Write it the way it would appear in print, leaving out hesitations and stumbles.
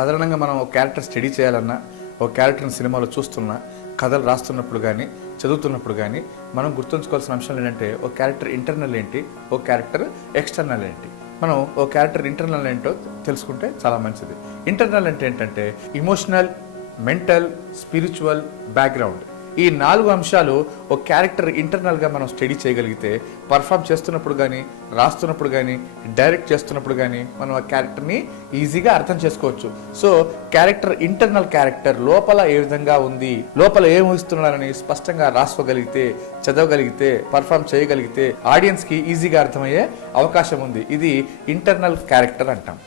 సాధారణంగా మనం ఒక క్యారెక్టర్ స్టడీ చేయాలన్నా, ఒక క్యారెక్టర్ని సినిమాలో చూస్తున్నా, కథలు రాస్తున్నప్పుడు కానీ, చదువుతున్నప్పుడు కానీ మనం గుర్తుంచుకోవాల్సిన అంశాలు ఏంటంటే ఒక క్యారెక్టర్ ఇంటర్నల్ ఏంటి, ఒక క్యారెక్టర్ ఎక్స్టర్నల్ ఏంటి. మనం ఒక క్యారెక్టర్ ఇంటర్నల్ ఏంటో తెలుసుకుంటే చాలా మంచిది. ఇంటర్నల్ అంటే ఏంటంటే ఇమోషనల్, మెంటల్, స్పిరిచువల్ బ్యాక్గ్రౌండ్. ఈ 4 అంశాలు ఒక క్యారెక్టర్ ఇంటర్నల్గా మనం స్టడీ చేయగలిగితే పర్ఫామ్ చేస్తున్నప్పుడు కానీ, రాస్తున్నప్పుడు కానీ, డైరెక్ట్ చేస్తున్నప్పుడు కానీ మనం ఆ క్యారెక్టర్ని ఈజీగా అర్థం చేసుకోవచ్చు. సో క్యారెక్టర్ ఇంటర్నల్ క్యారెక్టర్ లోపల ఏ విధంగా ఉంది, లోపల ఏం ఊహిస్తున్నారని స్పష్టంగా రాసుకోగలిగితే, చదవగలిగితే, పర్ఫామ్ చేయగలిగితే ఆడియన్స్కి ఈజీగా అర్థమయ్యే అవకాశం ఉంది. ఇది ఇంటర్నల్ క్యారెక్టర్ అంటాం.